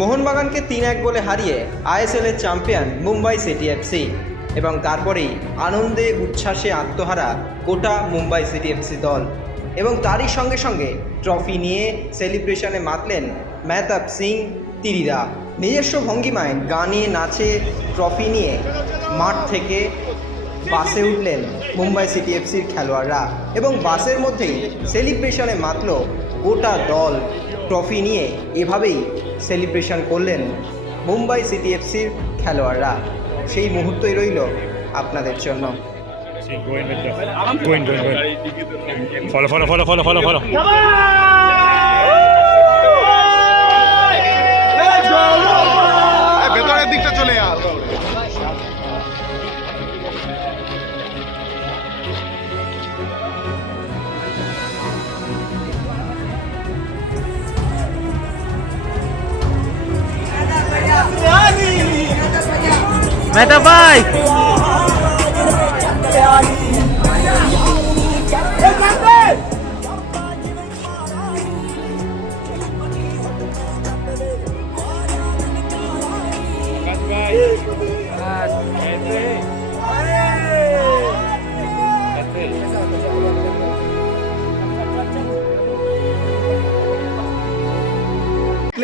মোহনবাগানকে তিন এক গোলে হারিয়ে আইএসএল এর চ্যাম্পিয়ন মুম্বাই সিটি এফসি এবং তারপরেই আনন্দে উচ্ছ্বাসে আত্মহারা গোটা মুম্বাই সিটি এফসি দল এবং তারই সঙ্গে সঙ্গে ট্রফি নিয়ে সেলিব্রেশনে মাতলেন মেহতাব সিং তিরিরা। নিজস্ব ভঙ্গিমায় গানে নাচে ট্রফি নিয়ে মাঠ থেকে বাসে উঠলেন মুম্বাই সিটি এফসির খেলোয়াড়রা এবং বাসের মধ্যেই সেলিব্রেশনে মাতল গোটা দল ট্রফি নিয়ে এভাবেই সেলিব্রেশন করলেন মুম্বাই সিটি এফসির খেলোয়াড়রা সেই মুহূর্তই রইল আপনাদের জন্য go in go in, go in. Follow, follow, follow, follow, follow, follow. Mehta ভাই।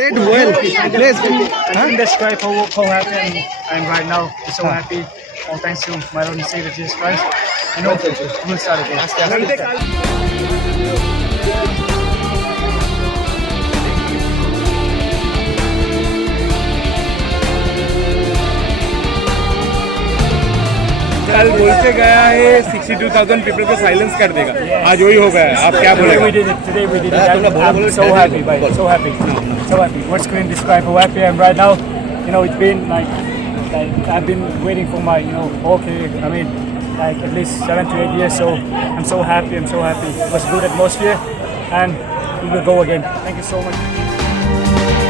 played well. I think that's great for how happy I'm, I'm. So happy. All thanks to my Lord and Savior Jesus Christ. I know we'll start again. कल बोल के गया है 62,000 people को silence कर देगा आज वही हो गया है आप क्या बोलेंगे now. You know, it's been like, like I've been waiting for my, you know, career. I mean, like at least seven to eight years. So I'm so happy. I'm so happy. It was a good atmosphere, and we will go again. Thank you so much.